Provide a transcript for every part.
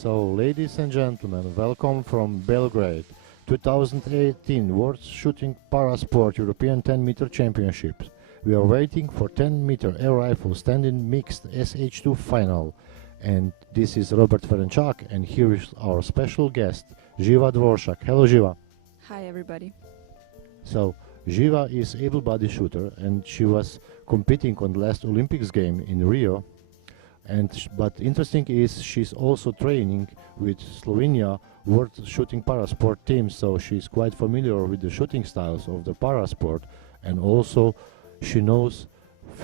So, ladies and gentlemen, welcome from Belgrade, 2018 World Shooting Parasport European 10-meter Championships. We are waiting for 10-meter air rifle standing mixed SH2 final. And this is Robert Ferenczak, and here is our special guest, Živa Dvoršak. Hello, Živa. Hi, everybody. So, Živa is able-bodied shooter, and she was competing on the last Olympics game in Rio. But interesting is she's also training with Slovenia World Shooting Parasport team, so she's quite familiar with the shooting styles of the parasport, and also she knows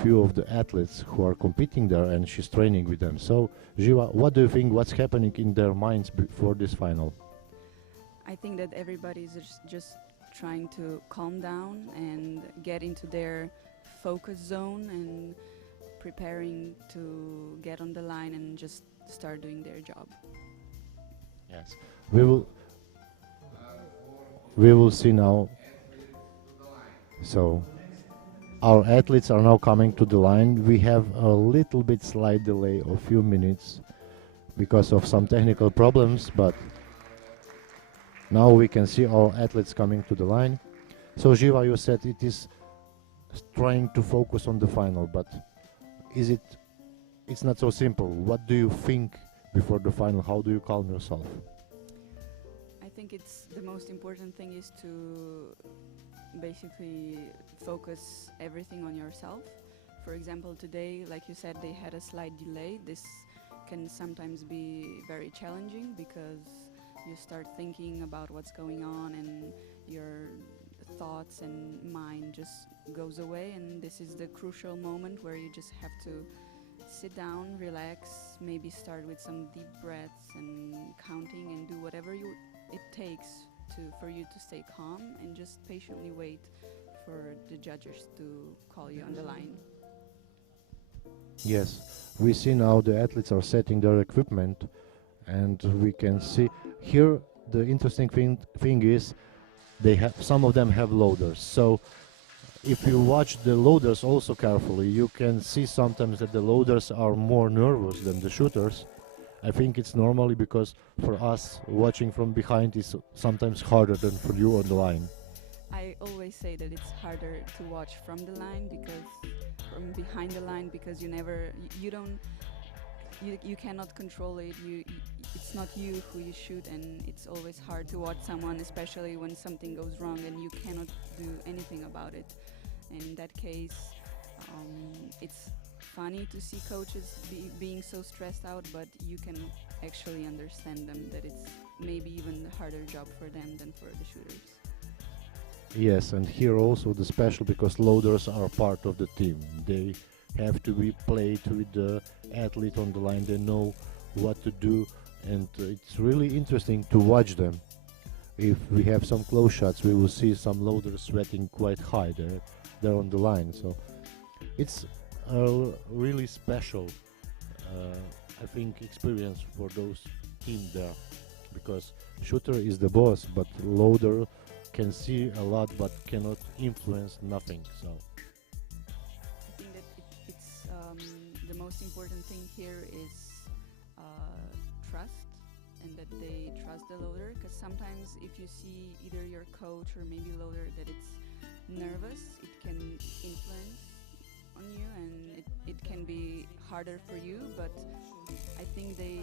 few of the athletes who are competing there, and she's training with them. So, Živa, what do you think? What's happening in their minds before this final? I think that everybody is just trying to calm down and get into their focus zone and preparing to get on the line and just start doing their job. Yes, we will see now. So our athletes are now coming to the line. We have a little bit slight delay of few minutes because of some technical problems, but now we can see our athletes coming to the line. So Živa, you said it is trying to focus on the final, but it's not so simple. What do you think before the final? How do you calm yourself? I think it's the most important thing is to basically focus everything on yourself. For example, today, like you said, they had a slight delay. This can sometimes be very challenging because you start thinking about what's going on and your thoughts and mind just goes away, and this is the crucial moment where you just have to sit down, relax, maybe start with some deep breaths and counting and do whatever it takes for you to stay calm and just patiently wait for the judges to call you on the line. Yes, we see now the athletes are setting their equipment, and we can see here the interesting thing is some of them have loaders. So if you watch the loaders also carefully, you can see sometimes that the loaders are more nervous than the shooters. I think it's normally because for us watching from behind is sometimes harder than for you on the line. I always say that it's harder to watch from the line from behind the line, because you cannot control it. It's not you who you shoot, and it's always hard to watch someone, especially when something goes wrong and you cannot do anything about it. In that case, it's funny to see coaches being so stressed out, but you can actually understand them that it's maybe even a harder job for them than for the shooters. Yes, and here also the special, because loaders are part of the team. They have to be played with the athlete on the line. They know what to do, and it's really interesting to watch them. If we have some close shots, we will see some loaders sweating quite high. They're on the line, so it's a really special, I think, experience for those team there, because shooter is the boss, but loader can see a lot but cannot influence nothing. So I think that it's the most important thing here is trust, and that they trust the loader, because sometimes if you see either your coach or maybe loader that it's nervous, it can influence on you, and it can be harder for you, but I think they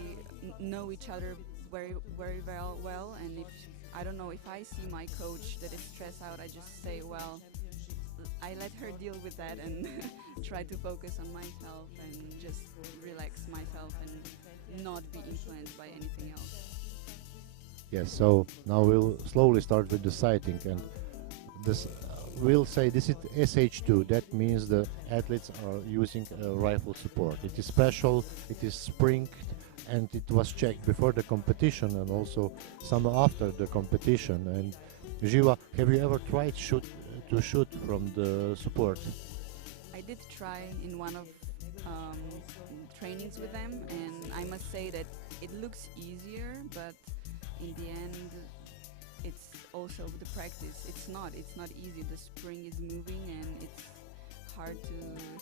know each other very, very well, and if I don't know, if I see my coach that is stressed out, I just say, well, I let her deal with that and try to focus on myself and just relax myself and not be influenced by anything else. yes, so now we'll slowly start with the sighting, and this we'll say this is SH2. That means the athletes are using a rifle support. It is special, it is springed, and it was checked before the competition and also some after the competition. And Živa, have you ever tried to shoot from the support? I did try in one of trainings with them, and I must say that it looks easier, but in the end it's also the practice. It's not easy. The spring is moving and it's hard to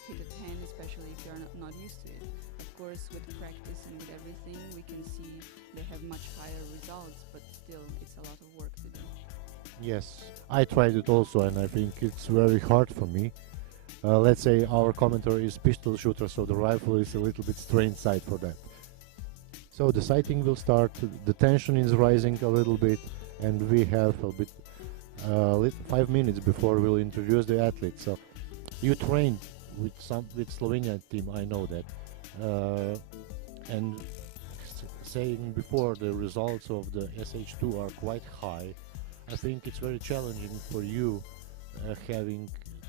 hit a 10, especially if you're not used to it. Of course, with practice and with everything, we can see they have much higher results, but still, it's a lot of work to do. Yes, I tried it also, and I think it's very hard for me. Let's say our commentator is pistol shooter, so the rifle is a little bit strange sight for that. So the sighting will start. The tension is rising a little bit, and we have a bit 5 minutes before we'll introduce the athletes. So you trained with Slovenian team, I know that, and saying before the results of the SH2 are quite high. I think it's very challenging for you having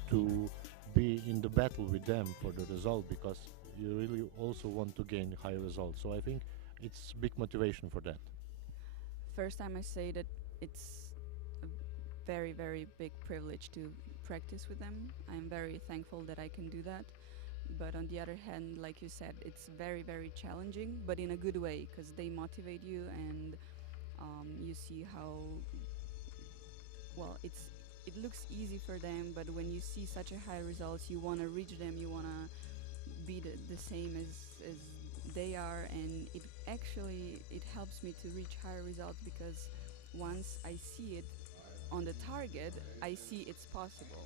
to be in the battle with them for the result, because you really also want to gain high results. So I think it's big motivation for that. First time I say that it's a very, very big privilege to practice with them. I'm very thankful that I can do that. But on the other hand, like you said, it's very, very challenging, but in a good way, because they motivate you, and you see how well it looks easy for them, but when you see such a high results, you want to reach them, you want to be the same as they are, and it helps me to reach higher results, because once I see it on the target, I see it's possible,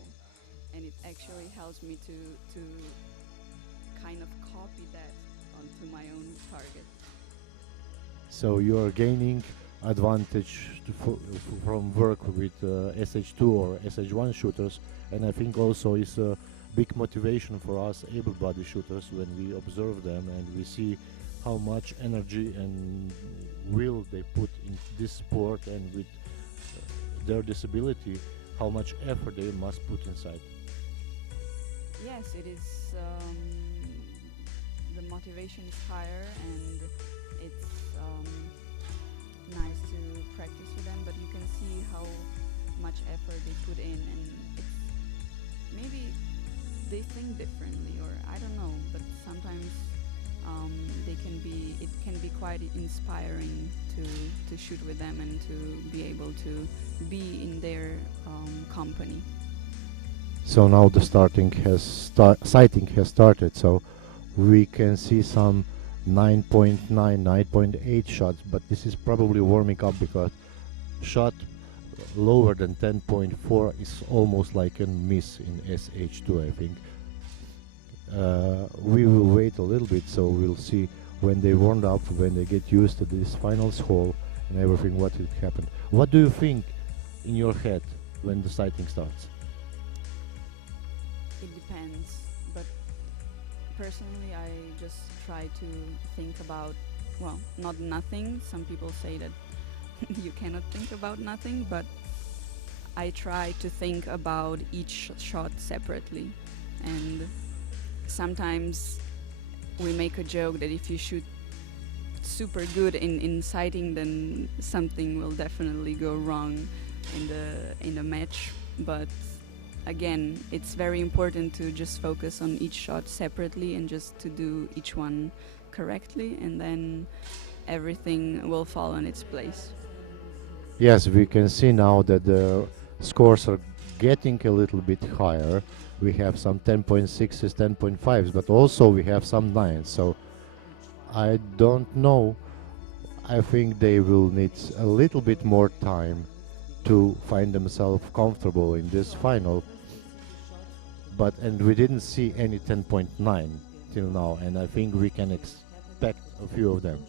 and it actually helps me to kind of copy that onto my own target. So you are gaining advantage from work with SH2 or SH1 shooters, and I think also is a big motivation for us able-bodied shooters when we observe them and we see how much energy and will they put in this sport, and with their disability, how much effort they must put inside. Yes, it is. The motivation is higher, and it's nice to practice with them. But you can see how much effort they put in, and it's maybe they think differently, or I don't know. But sometimes it can be quite inspiring to shoot with them and to be able to be in their company. So now the sighting has started, so we can see some 9.9, 9.8 shots, but this is probably warming up, because shot lower than 10.4 is almost like a miss in SH2, I think. We will wait a little bit, so we'll see when they warmed up, when they get used to this finals hall and everything, what will happen. What do you think in your head when the sighting starts? It depends, but personally, I just try to think about, well, not nothing. Some people say that you cannot think about nothing, but I try to think about each shot separately. And sometimes we make a joke that if you shoot super good in sighting, then something will definitely go wrong in the match. But again, it's very important to just focus on each shot separately and just to do each one correctly, and then everything will fall in its place. Yes, we can see now that the scores are getting a little bit higher. We have some 10.6s, 10.5s, but also we have some 9s. So I don't know. I think they will need a little bit more time to find themselves comfortable in this final. And we didn't see any 10.9 till now, and I think we can expect a few of them.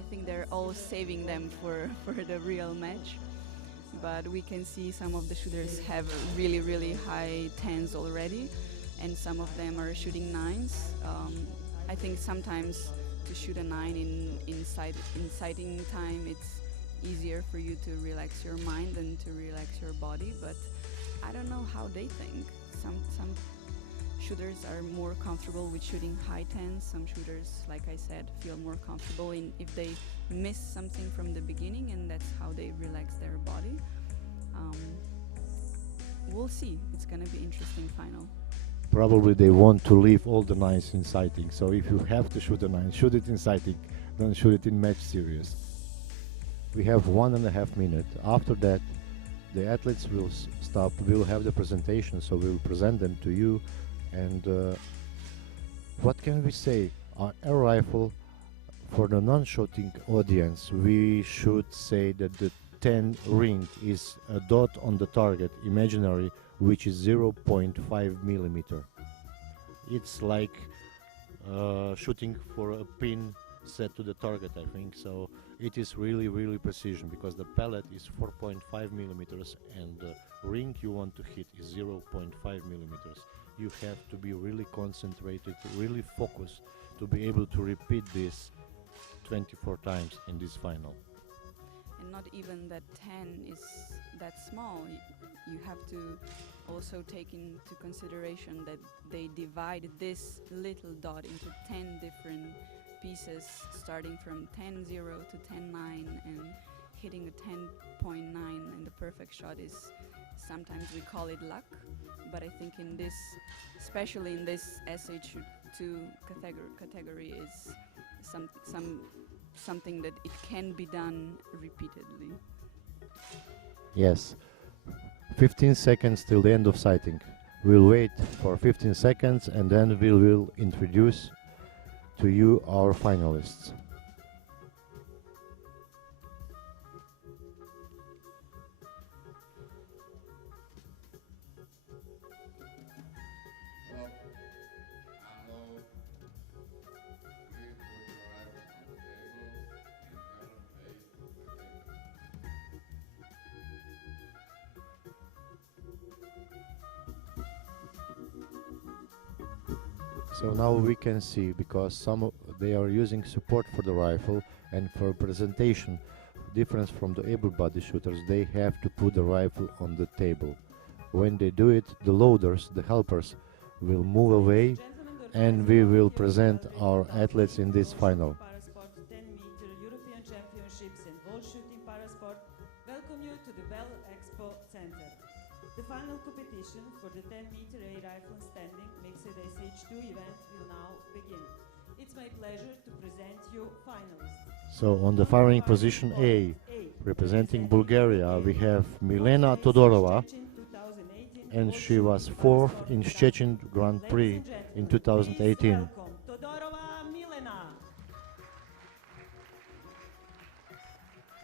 I think they're all saving them for the real match. But we can see some of the shooters have really, really high 10s already, and some of them are shooting 9s. I think sometimes to shoot a 9 in sighting time, it's easier for you to relax your mind than to relax your body. But I don't know how they think. Some shooters are more comfortable with shooting high 10s. Some shooters, like I said, feel more comfortable in if they miss something from the beginning, and that's how they relax their body. We'll see. It's gonna be interesting final. Probably they want to leave all the 9s in sighting. So if you have to shoot a 9, shoot it in sighting, don't shoot it in match series. We have 1.5 minutes. After that, the athletes will stop. We'll have the presentation, so we'll present them to you. And what can we say? Air rifle, for the non-shooting audience, we should say that the 10 ring is a dot on the target, imaginary, which is 0.5 millimeter. It's like shooting for a pin set to the target, I think. So it is really, really precision because the pellet is 4.5 millimeters and the ring you want to hit is 0.5 millimeters. You have to be really concentrated, really focused to be able to repeat this 24 times in this final. And not even that 10 is that small. You have to also take into consideration that they divide this little dot into 10 different pieces, starting from 10-0 to 10-9, and hitting a 10.9 in the perfect shot is, sometimes we call it luck, but I think in this, especially in this SH2 category, is something that it can be done repeatedly. Yes, 15 seconds till the end of sighting. We'll wait for 15 seconds and then we will introduce to you our finalists. So now we can see, because they are using support for the rifle, and for presentation, difference from the able-bodied shooters, they have to put the rifle on the table. When they do it, the loaders, the helpers, will move away, and we will present our athletes in this final. Parasport 10-meter European Championships and Ball Shooting Parasport welcome you to the Bell Expo Center. The final competition for the 10-meter air rifle standing mixed SH2 event will now begin. It's my pleasure to present you finalists. So on the firing position A, representing Bulgaria, we have Milena Todorova, and she was 4th in Szczecin Grand Prix in 2018.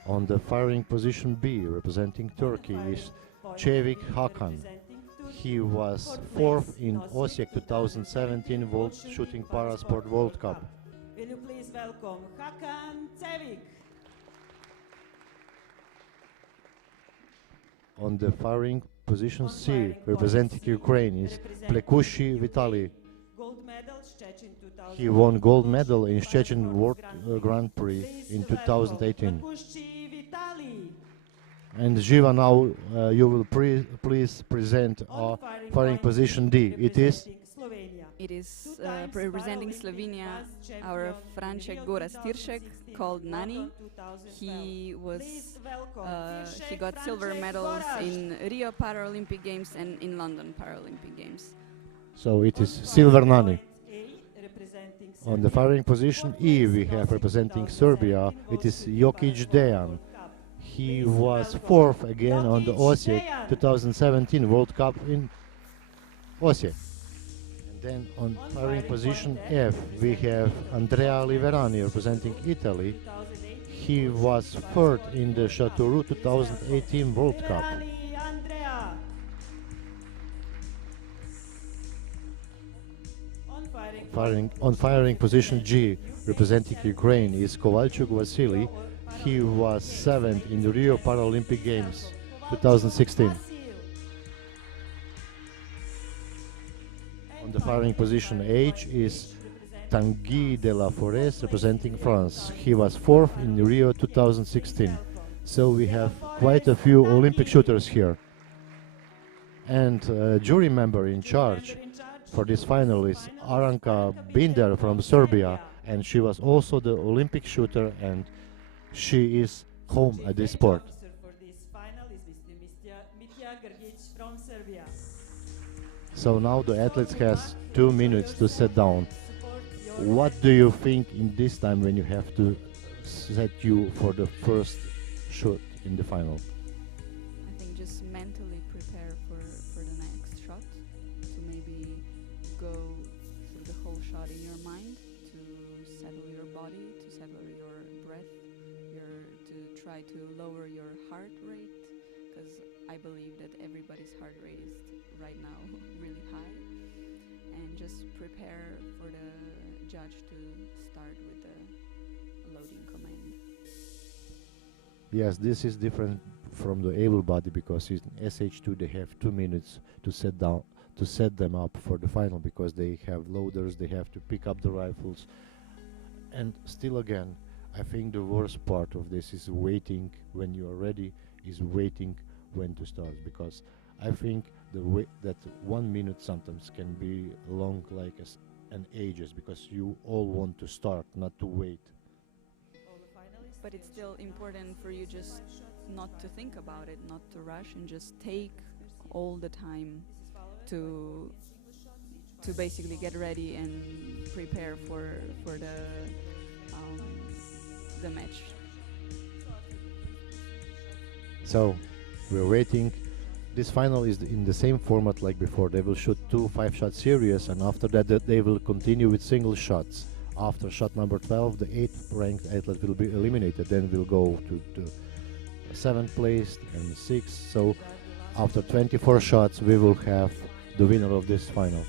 On the firing position B, representing Turkey, is Çevik Hakan. He was 4th in Osijek 2017 World Shooting Parasport World Cup. Will you please welcome Hakan Çevik? On the firing position C, representing Ukraine, is Plekushi Vitaly. He won gold medal in Szczecin World Grand Prix in 2018. And Živa, now you will please present our firing position D. It is representing Slovenia, our Franček Goras Tiršek, called Nani. He got silver medals in Rio Paralympic Games and in London Paralympic Games. So it is Silver Nani. On the firing position E, we have representing Serbia, it is Jokic Dejan. He was 4th again on the Osijek 2017 World Cup in Osijek. And then on firing position F, we have Andrea Liverani representing Italy. He was 3rd in the Châteauroux 2018 World Cup. On firing position G, representing Ukraine, is Kovalchuk Vasily. He was 7th in the Rio Paralympic Games 2016. On the firing position H is Tanguy de la Forest, representing France. He was 4th in Rio 2016. So we have quite a few Olympic shooters here. And jury member in charge for this final is Aranka Binder from Serbia, and she was also the Olympic shooter, and she is home at this sport. So now the athletes has 2 minutes to sit down. What do you think in this time when you have to set you for the first shot in the final? I think just mentally prepare for the next shot, to maybe go through the whole shot in your mind, to settle your body, to settle your breath, to try to lower your heart rate, because I believe that everybody's heart rate is right now really high, and just prepare for the judge to start with the loading command. Yes, this is different from the able body because in SH2 they have 2 minutes to set them up for the final, because they have loaders, they have to pick up the rifles, and still again, I think the worst part of this is waiting when you are ready, is waiting when to start, because I think that 1 minute sometimes can be long like an ages, because you all want to start, not to wait. All the finalists But it's can still shoot now important for you just 5 shots not to starting think with about it, the not to rush, and just first take scene. all the time This is followed by to 14 single shots, each to firing basically small get ready and distance. prepare for um, the match. So we're waiting. This final is in the same format like before. They will shoot 2 5-shot series, and after that they will continue with single shots. After shot number 12, the 8th ranked athlete will be eliminated. Then we'll go to the 7th place and 6th. So after 24 shots, we will have the winner of this final.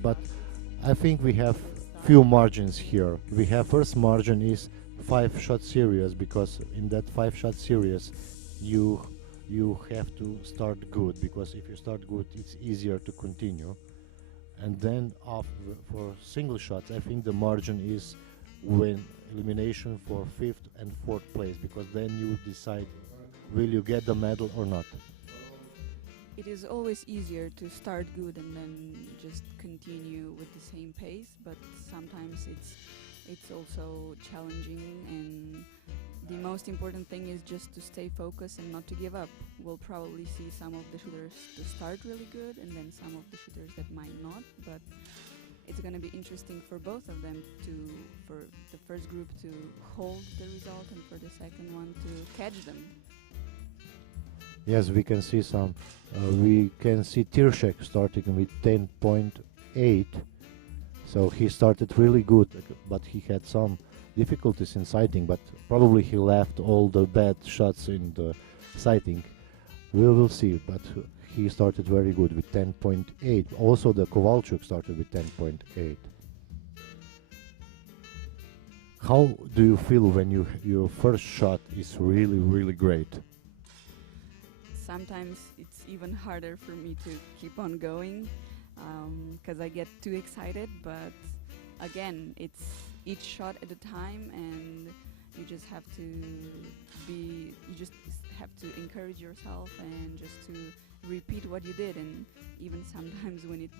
But I think we have few margins here. We have first margin is 5-shot series, because in that 5-shot series you have to start good, because if you start good it's easier to continue. And then after, for single shots, I think the margin is when elimination for 5th and 4th place, because then you decide will you get the medal or not. It is always easier to start good and then just continue with the same pace, but sometimes it's also challenging, and the most important thing is just to stay focused and not to give up. We'll probably see some of the shooters to start really good and then some of the shooters that might not, but it's going to be interesting for both of them, for the first group to hold the result and for the second one to catch them. Yes, we can see some. We can see Tiršek starting with 10.8. So he started really good, but he had some difficulties in sighting. But probably he left all the bad shots in the sighting. We will see. But he started very good with 10.8. Also, the Kovalchuk started with 10.8. How do you feel when your first shot is really great? Sometimes it's even harder for me to keep on going because I get too excited, but again, it's each shot at a time, and you just have to encourage yourself and just to repeat what you did. And even sometimes when it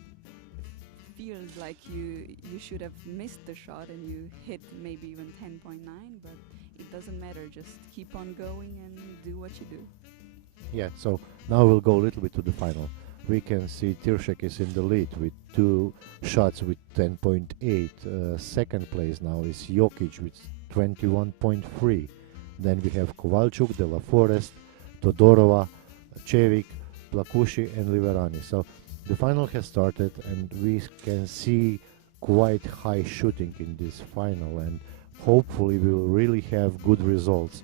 feels like you should have missed the shot and you hit maybe even 10.9, but it doesn't matter, just keep on going and do what you do. Yeah, so now we'll go a little bit to the final. We can see Tiršek is in the lead with 2 shots with 10.8. Second place now is Jokic with 21.3. Then we have Kovalchuk, De La Forest, Todorova, Čević, Plakuši and Liverani. So the final has started, and we can see quite high shooting in this final, and hopefully we will really have good results.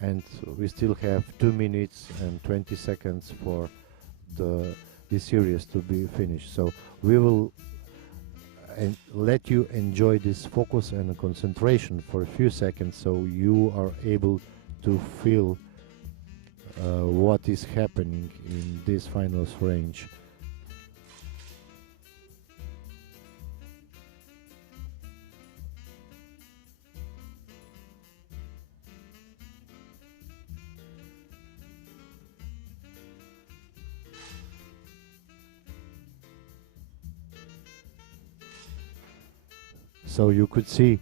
And we still have 2 minutes and 20 seconds for this series to be finished. So we will let you enjoy this focus and concentration for a few seconds, so you are able to feel what is happening in this finals range. So you could see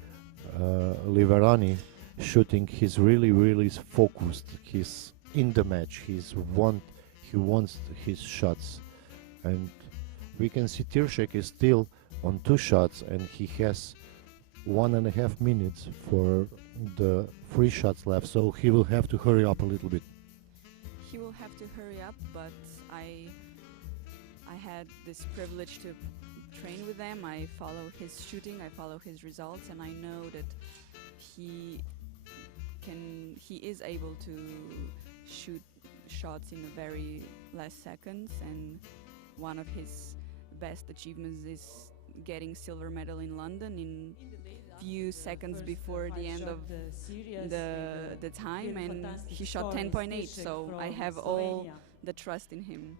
Liverani shooting. He's really focused. He's in the match. He wants his shots, and we can see Tiršek is still on 2 shots, and he has 1.5 minutes for the 3 shots left. So he will have to hurry up a little bit. He will have to hurry up, but I had this privilege to train with them. I follow his shooting, I follow his results, and I know that he he is able to shoot shots in a very less seconds, and one of his best achievements is getting silver medal in London in few seconds before the end of the time, and he shot 10.8, so I have all the trust in him.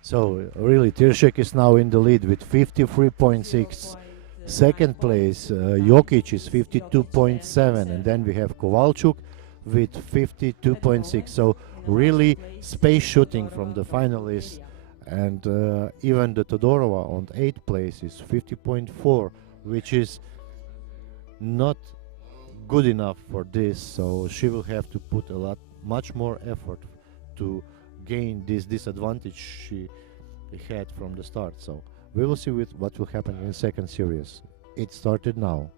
So really, Tiršek is now in the lead with 53.6. Second place, Jokic is 52.7, and then we have Kovalchuk with 52.6. So really, space shooting from the finalists, and even the Todorova on 8th place is 50.4, which is not good enough for this. So she will have to put much more effort to gain this disadvantage she had from the start. So we will see what will happen in second series. It started now.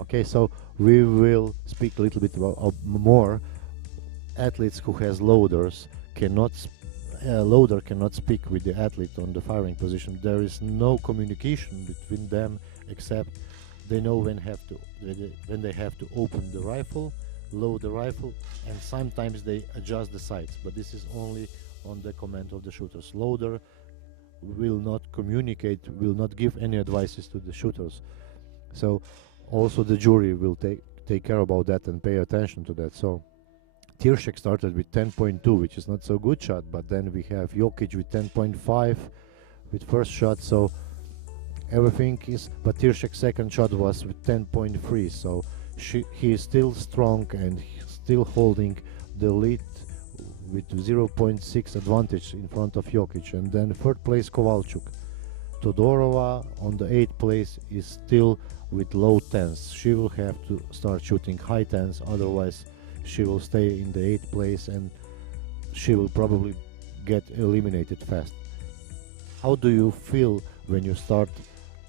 Okay, so we will speak a little bit about more athletes who has loaders loader cannot speak with the athlete on the firing position. There is no communication between them except they know when they have to open the rifle, load the rifle, and sometimes they adjust the sights. But this is only on the command of the shooters. Loader will not communicate, will not give any advices to the shooters. So also the jury will take care about that and pay attention to that. So Tiršek started with 10.2, which is not so good shot, but then we have Jokic with 10.5 with first shot. So everything is, but Tiršek's second shot was with 10.3. So he is still strong and still holding the lead with 0.6 advantage in front of Jokic. And then third place Kovalchuk. Todorova on the 8th place is still with low tens. She will have to start shooting high tens, otherwise she will stay in the 8th place and she will probably get eliminated fast. How do you feel when you start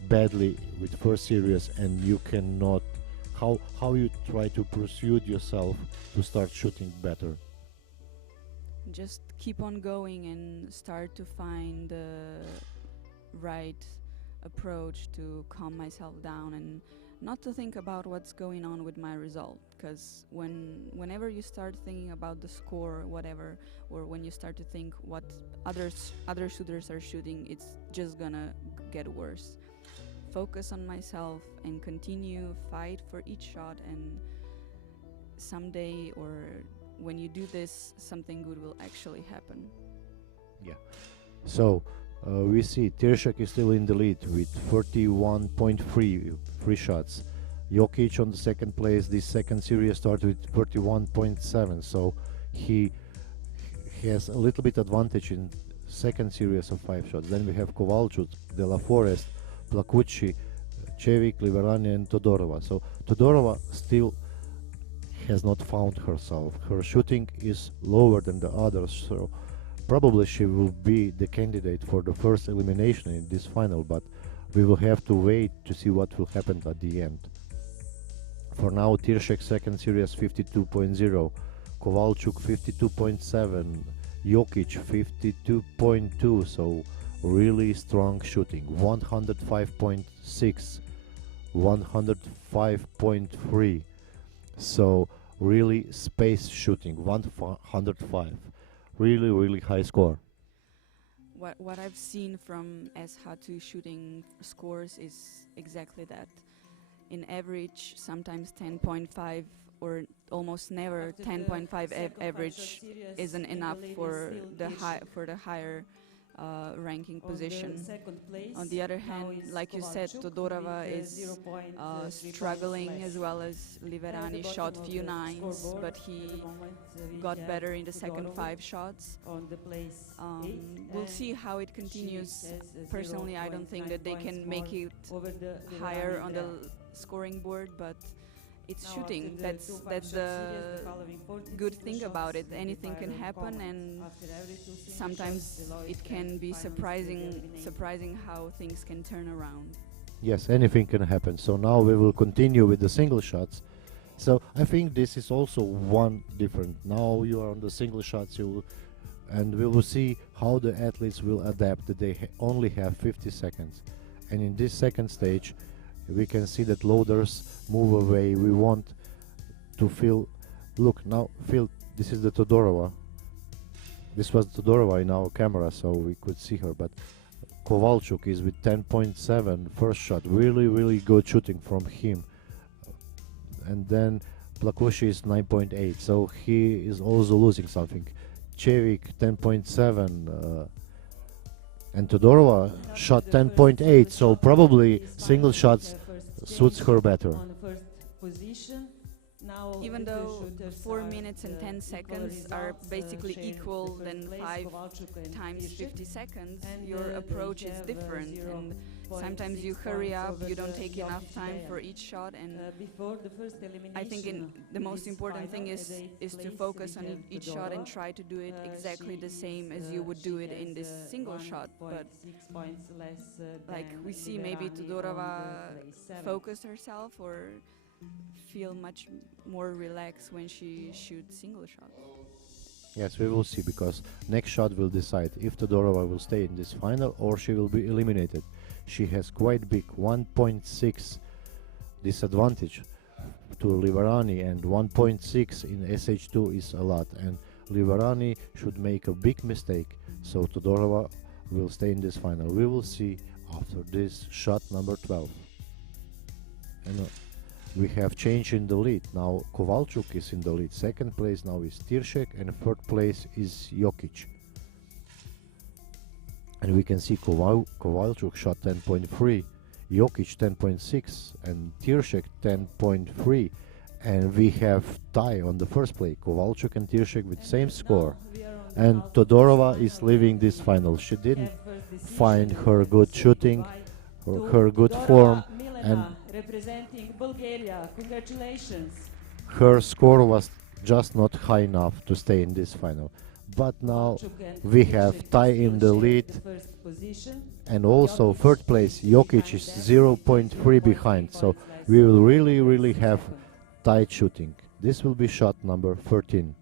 badly with first series and you cannot, how you try to pursue yourself to start shooting better? Just keep on going and start to find the right approach to calm myself down and not to think about what's going on with my result, because whenever you start thinking about the score or whatever, or when you start to think what other shooters are shooting, it's just gonna get worse. Focus on myself and continue fight for each shot, and someday or when you do this, something good will actually happen. Yeah. So we see Tiršek is still in the lead with 31.3 free shots. Jokic on the second place. This second series started with 31.7, so he has a little bit advantage in second series of 5 shots. Then we have Kovalchuk, De La Forest, Plakucci, Cevic, Liverani and Todorova. So Todorova still has not found herself. Her shooting is lower than the others, so probably she will be the candidate for the first elimination in this final, but we will have to wait to see what will happen at the end. For now, Tiršek second series 52.0, Kovalchuk 52.7, Jokic 52.2, so really strong shooting. 105.6, 105.3, so really space shooting. 105. Really high score. What I've seen from SH2 shooting scores is exactly that. In average, sometimes 10.5 or almost never 10.5 average isn't enough for the higher ranking position. On the other hand, like you said, Todorova is struggling, as well as Liverani shot few nines, but he got better in the second 5 shots. We'll see how it continues. Personally, I don't think that they can make it higher on the scoring board, but it's Now shooting. after the That's two that's functional the series, the following 14 good single thing shots about it. will be Anything can fired on happen, command. and After every two single sometimes shots, the lowest it can ranked be finalist will be eliminated. surprising how things can turn around. Yes, anything can happen. So now we will continue with the single shots. So I think this is also one different. Now you are on the single shots, and we will see how the athletes will adapt. That they only have 50 seconds, and in this second stage, we can see that loaders move away. We want to feel. Look now, feel. This is the Todorova. This was Todorova in our camera, so we could see her. But Kovalchuk is with 10.7 first shot. Really, really good shooting from him. And then Plakushi is 9.8, so he is also losing something. Chevik 10.7, and Todorova shot 10.8, so probably single shots suits her better. On the first position. Now Even the two though shooters 4 are, minutes and 10 equal seconds are results, basically sharing the equal first than place, 5 Kovalchuk and times Piszczek. 50 seconds, And, your they approach is have, different, and 0.6 sometimes you hurry points up, over you don't the take enough Jokic time player. for each shot, and Before the first elimination, I think the most this important thing final, is at the eighth to place focus we on have each shot and Todorova. try to do it exactly She the same is, as you would do she it in has, this single shot. But 1.6 points less, like than we see, maybe Liverani on Todorova the place seventh. focus herself or feel much more relaxed when she shoots single shots. Yes, we will see, because next shot will decide if Todorova will stay in this final or she will be eliminated. She has quite big 1.6 disadvantage to Liverani, and 1.6 in SH2 is a lot, and Liverani should make a big mistake, so Todorova will stay in this final. We will see after this shot number 12. And we have change in the lead. Now Kovalchuk is in the lead. Second place now is Tiršek, and third place is Jokic. And we can see Kovalchuk shot 10.3, Jokic 10.6, and Tiršek 10.3. And we have tie on the first play, Kovalchuk and Tiršek with same score. And Todorova is leaving this final. She didn't find her good shooting, her good form, and representing Bulgaria. Congratulations. her score was just not high enough to stay in this final. But now we have tie in the lead, and also third place Jokic is 0.3 behind, so we will really have tight shooting. This will be shot number 13.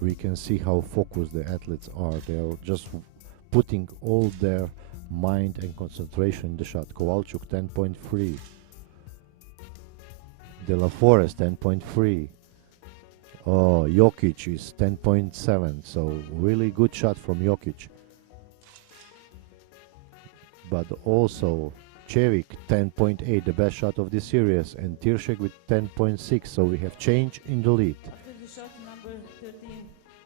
We can see how focused the athletes are. They are just putting all their mind and concentration in the shot. Kovalchuk 10.3, De La Forest 10.3, Jokic is 10.7, so really good shot from Jokic. But also Chevik 10.8, the best shot of this series, and Tiršek with 10.6, so we have change in the lead.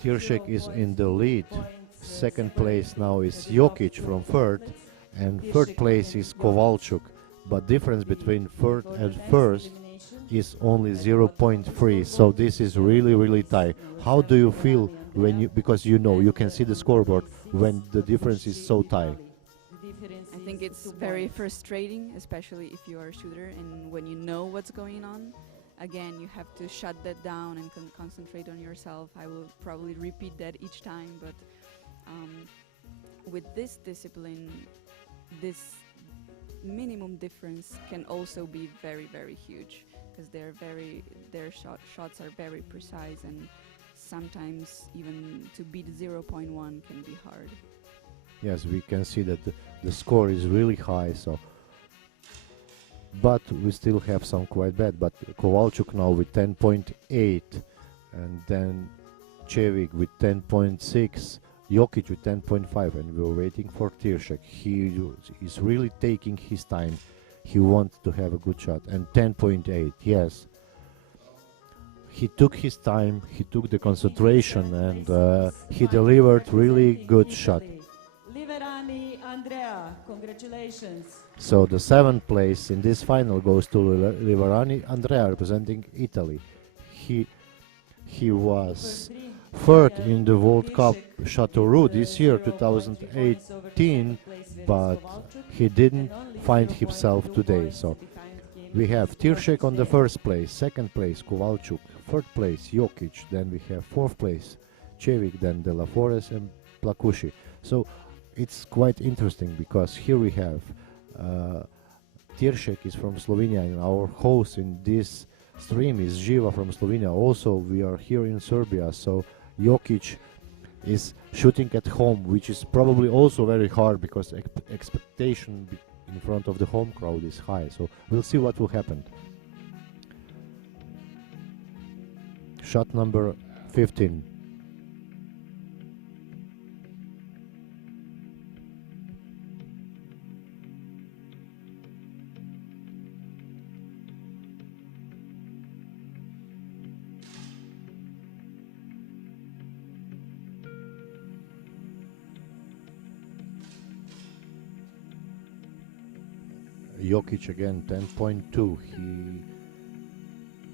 Tiršek is in the lead. Second place now is Jokic from third, and third place is Kovalchuk. But difference between third and first is only 0.3, so this is really tight. How do you feel when you, because you know you can see the scoreboard, when the difference is so tight? I think it's very frustrating, especially if you are a shooter and when you know what's going on. Again, you have to shut that down and concentrate on yourself. I will probably repeat that each time, but with this discipline, this minimum difference can also be very huge, because their shots are very precise, and sometimes even to beat 0.1 can be hard. Yes, we can see that the score is really high, so but we still have some quite bad. But Kovalchuk now with 10.8, and then Chevik with 10.6, Jokic with 10.5, and we're waiting for Tiršek. He is really taking his time. He wants to have a good shot. And 10.8, yes. He took his time, he took the concentration, and he delivered really good shot. Liverani Andrea, congratulations. Congratulations. So the 7th place in this final goes to Livarani Andrea, representing Italy. He was third in the World Cup Chateauroux this year, 2018, but he didn't find himself today. So we have Tiršek on the first place, second place Kovalchuk, third place Jokic, then we have fourth place Cevic, then De La Forest and Plakushi. So it's quite interesting because here we have Tiršek is from Slovenia, and our host in this stream is Živa from Slovenia. Also, we are here in Serbia, so Jokic is shooting at home, which is probably also very hard because expectation in front of the home crowd is high. So we'll see what will happen. Shot number 15. Jokic again, 10.2.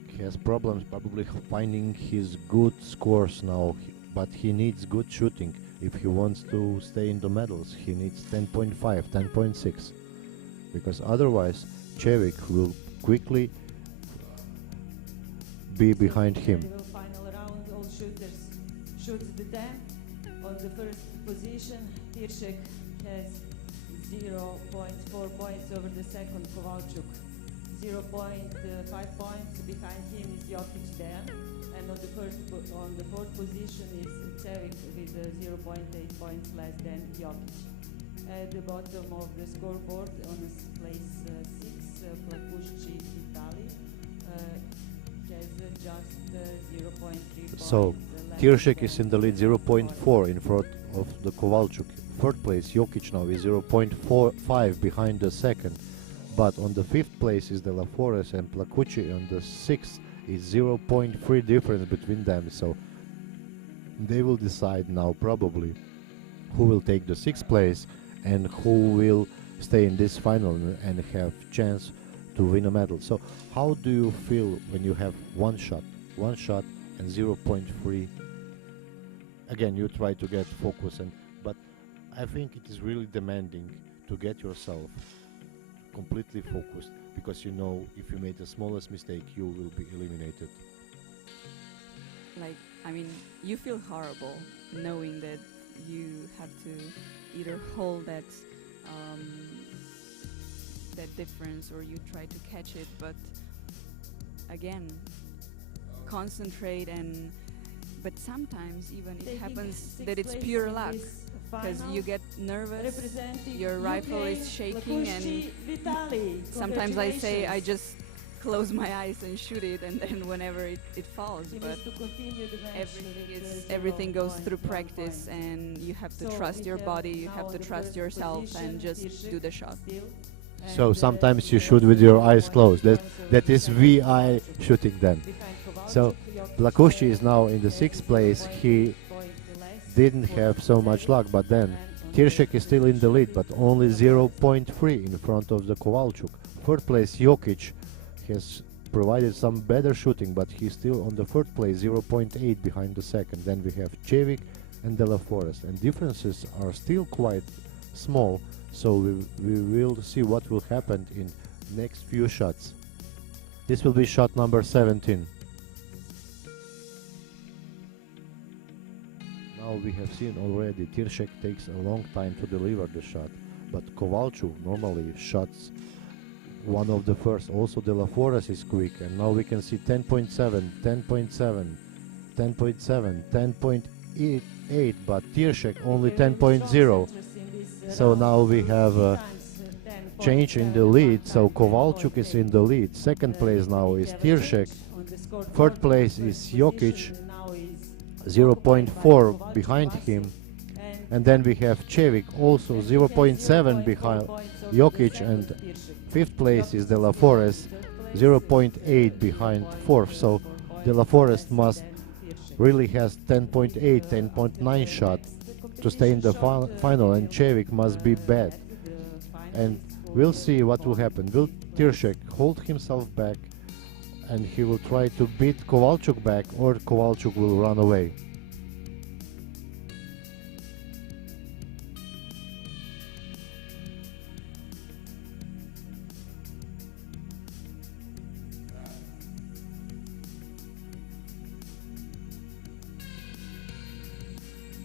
He has problems probably finding his good scores now, but he needs good shooting. If he wants to stay in the medals, he needs 10.5, 10.6, because otherwise Cevic will quickly be behind him. Final round, all shooters shoots the 10. On the first position, Tiršek has 0.4 points over the second Kovalchuk. 0.5 points behind him is Jokic there, and on the fourth position is Cevic with 0.8 points less than Jokic. At the bottom of the scoreboard, on place 6, Plakushi Italy has just 0.3 points. So Tiršek is in the lead, 0.4 in front of the Kovalchuk. Third place Jokic now is 0.45 behind the second, but on the 5th place is De La Forest and Plakuchi. On the 6th is 0.3 difference between them, so they will decide now probably who will take the 6th place and who will stay in this final and have chance to win a medal. So how do you feel when you have one shot and 0.3? Again, you try to get focus, but I think it is really demanding to get yourself completely focused, because you know if you made the smallest mistake you will be eliminated. Like, I mean, you feel horrible knowing that you have to either hold that difference or you try to catch it, but again, concentrate. But sometimes even it happens that it's pure luck, because you get nervous, your rifle is shaking, and sometimes I say I just close my eyes and shoot it, and then whenever it falls. But everything goes through practice, and you have to trust your body, you have to trust yourself, and just do the shot. So sometimes you shoot with your eyes closed. That is VI shooting then. So Plakushi is now in the 6th place. He didn't have so much luck, but then Tiršek is still in the lead, but only 0.3 in front of the Kovalchuk. Third place Jokic has provided some better shooting, but he's still on the third place, 0.8 behind the second. Then we have Cevic and De La Forest, and differences are still quite small, so we will see what will happen in next few shots. This will be shot number 17. Now we have seen already Tiršek takes a long time to deliver the shot, but Kovalchuk normally shots one of the first. Also De La Forest is quick, and now we can see 10.7, 10.7, 10.7, 10.8, but Tiršek only 10.0. So now we have a change in the lead, so Kovalchuk is in the lead. Second place now is Tiršek. Third place is Jokic, 0.4 behind him, and then we have Cevic also 0.7 behind Jokic, and 5th place is De La Forest, 0.8 behind 4th. So De La Forest must really has 10.8, 10.9 shot to stay in the final, and Cevic must be bad. and we'll see what will happen. Will Tiršek hold himself back and he will try to beat Kovalchuk back, or Kovalchuk will run away?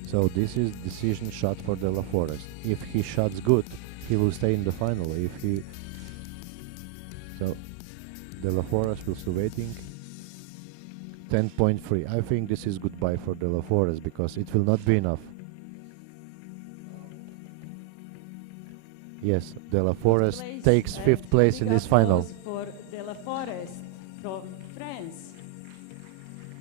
So this is decision shot for De La Forest. If he shots good, he will stay in the final. If he... So De La Forest will still waiting. 10.3. I think this is goodbye for De La Forest because it will not be enough. Yes, De La Forest takes 5th place in this final. For De La Forest from France.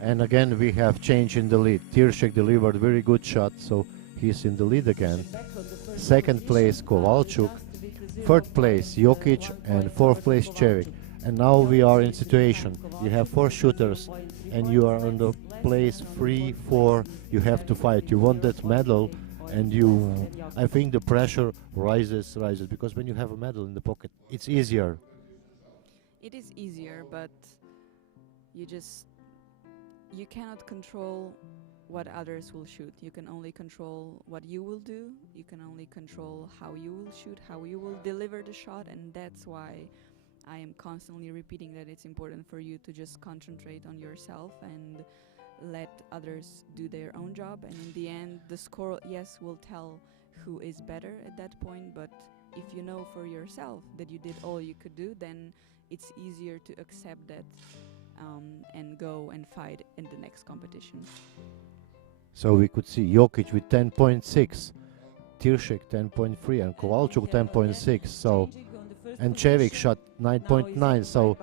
And again we have change in the lead. Tiršek delivered very good shot, so he's in the lead again. 2nd place Kovalchuk, 3rd place Jokic, and 4th place Čevik. And now we are in situation. You have 4 shooters and you are on the place 3, 4. You have to fight. You want that medal, and I think the pressure rises because when you have a medal in the pocket, it's easier. It is easier, but you cannot control what others will shoot. You can only control what you will do. You can only control how you will shoot, how you will deliver the shot, and that's why I am constantly repeating that it's important for you to just concentrate on yourself and let others do their own job. And in the end, the score, yes, will tell who is better at that point, but if you know for yourself that you did all you could do, then it's easier to accept that and go and fight in the next competition. So we could see Jokic with 10.6, Tiršek 10.3, and Kovalchuk 10.6. So, and Čevik shot 9.9. So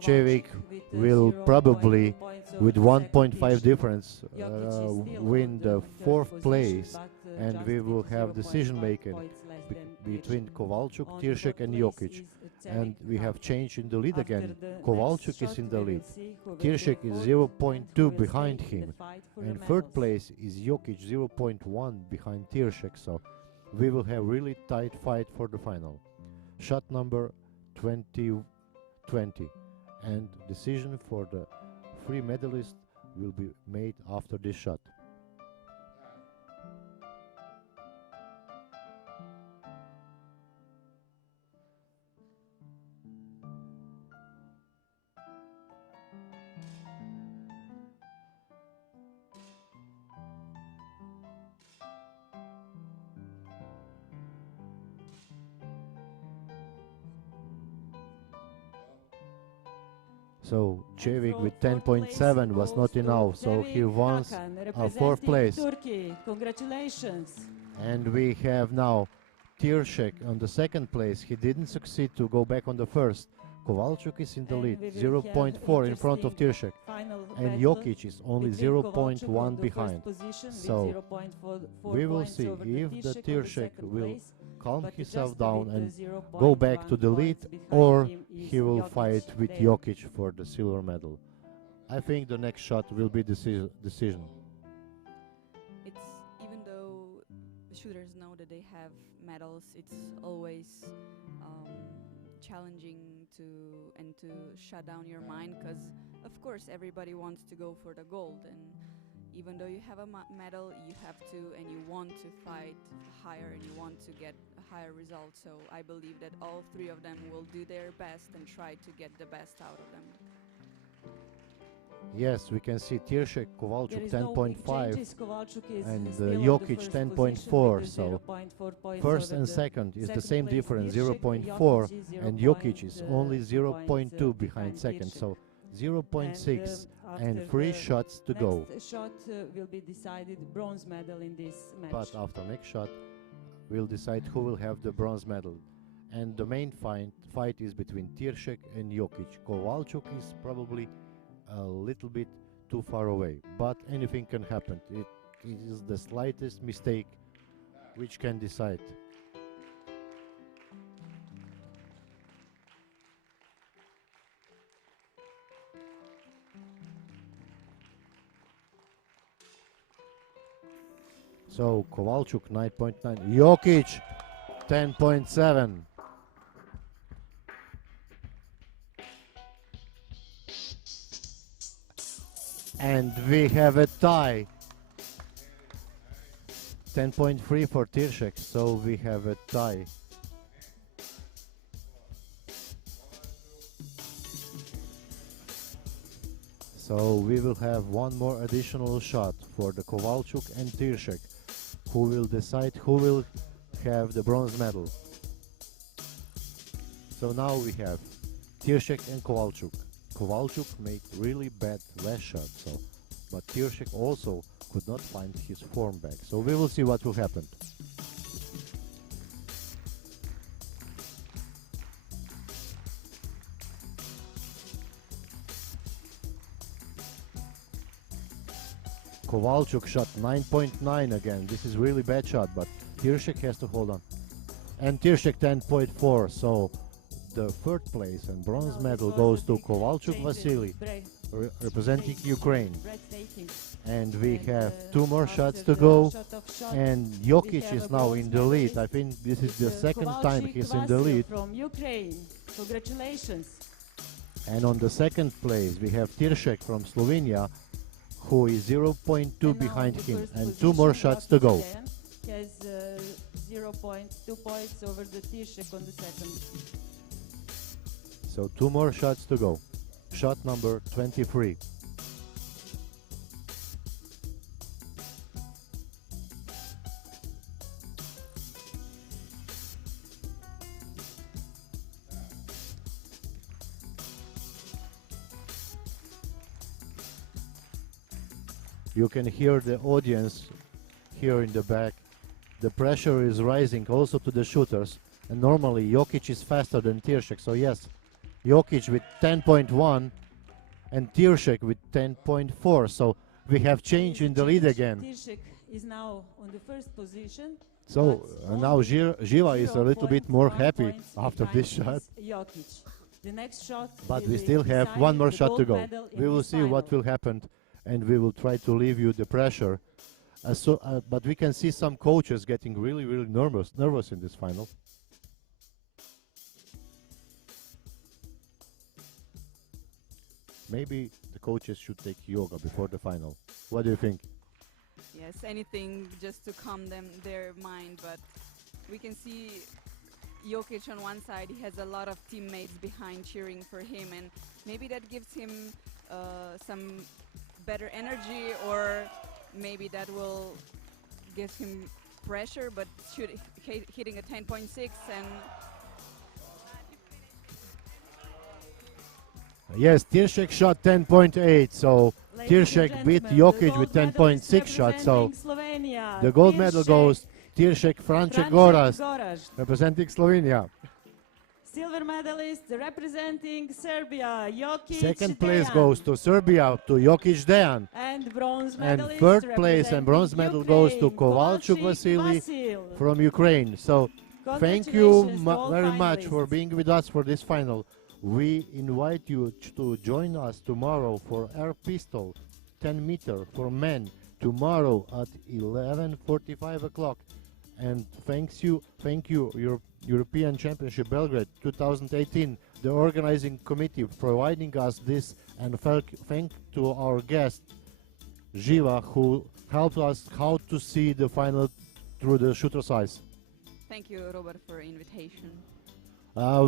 Čevik will probably, with 1.5 difference, win the 4th place, and we will have decision making between Kovalchuk, Tiršek, and Jokic. And we have change in the lead again. Kovalchuk is in the lead. Tiršek is 0.2 behind him. And 3rd place is Jokic, 0.1 behind Tiršek. So we will have really tight fight for the final. Shot number 20. And decision for the 3 medalists will be made after this shot. So Čevik with 10.7 was not enough, so he won our 4th place. Turkey. Congratulations. And we have now Tiršek on the 2nd place. He didn't succeed to go back on the 1st. Kovalchuk is in the lead, 0.4 in front of Tiršek. And Jokic is only 0.1 behind. So we will see if the Tiršek will calm himself down and go back to the lead, or he will fight with Jokic for the silver medal. I think the next shot will be decision. It's, even though shooters know that they have medals, it's always challenging to shut down your mind, because of course everybody wants to go for the gold, and even though you have a medal, you have to, and you want to fight higher, and you want to get a higher result. So I believe that all 3 of them will do their best and try to get the best out of them. Yes, we can see Tiršek, Kovalchuk 10.5 and still Jokic 10.4. So 1st and 2nd is the same difference, 0.4, and Jokic is only 0.2 behind 2nd. So 0.6 and 3 shots to go. Next shot will be decided bronze medal in this match. But after next shot, we'll decide who will have the bronze medal. And the main fight is between Tiršek and Jokic. Kovalchuk is probably a little bit too far away, but anything can happen. It is the slightest mistake which can decide. So Kovalchuk 9.9, Jokic 10.7. And we have a tie. 10.3 for Tiršek, so we have a tie. So we will have one more additional shot for the Kowalczuk and Tiršek, who will decide who will have the bronze medal. So now we have Tiršek and Kowalczuk. Kowalczuk made really bad last shot, but Tiršek also could not find his form back. So we will see what will happen. Kowalczuk shot 9.9 again. This is really bad shot, but Tiršek has to hold on. And Tiršek 10.4, so the third place and bronze medal goes to Kowalczuk Vasily, representing Ukraine. And we have two more shots to go, and Jokic is now in the lead. I think this is the second time he's in the lead. From Ukraine. Congratulations. And on the second place we have Tiršek from Slovenia, who is 0.2 behind him, and two more shots to go. He has 0.2 points over the Tiršek on the second. So two more shots to go. Shot number 23. You can hear the audience here in the back. The pressure is rising also to the shooters, and normally Jokic is faster than Tiršek, so yes, Jokic with 10.1 and Tiršek with 10.4, so we have change in the lead again. Tiršek is now on the first position. So now Živa is a little bit more happy after this shot. Jokic. The next shot But will we still have decide one more the shot to gold go. medal in We will this see what final. will happen, and we will try to leave you the pressure. But we can see some coaches getting really nervous in this final. Maybe the coaches should take yoga before the final. What do you think? Yes, anything just to calm their mind, but we can see Jokic on one side. He has a lot of teammates behind cheering for him, and maybe that gives him some better energy, or maybe that will give him pressure, but hitting a 10.6 and Yes, Tiršek shot 10.8, so Ladies and Tiršek beat gentlemen, the Jokic with gold medalist 10.6 shots, so representing Slovenia, the gold medal goes Tiršek Franček Goraz, Goraz. representing Slovenia. Silver medalist representing Serbia, Jokic Second place Dejan. goes to Serbia, to Jokic Dejan. And bronze And medalist third place and bronze medal goes to Ukraine, Kowalczuk Vasily Vasil. from Ukraine. So thank you Congratulations to all very much for finalists. being with us for this final. We invite you to join us tomorrow for air pistol 10 meter for men tomorrow at 11:45 o'clock. And thank you, European Championship Belgrade 2018, the organizing committee providing us this, and thank to our guest Živa, who helped us how to see the final through the shooter's eyes. thank you, Robert, for invitation.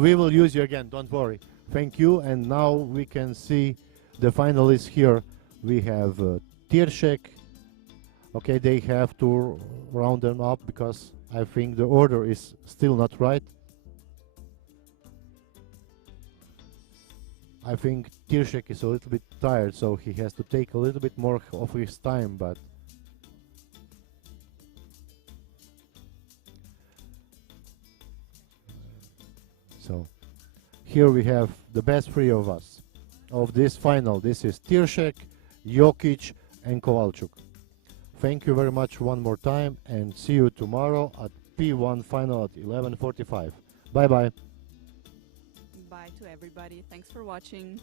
We will use you again, don't worry. Thank you, and now we can see the finalists here. We have Tiršek. Okay, they have to round them up because I think the order is still not right. I think Tiršek is a little bit tired, so he has to take a little bit more of his time, but so here we have the best three of us of this final. This is Tiršek, Jokic, and Kowalczuk. Thank you very much one more time, and see you tomorrow at P1 final at 11:45. Bye bye. Bye to everybody. Thanks for watching.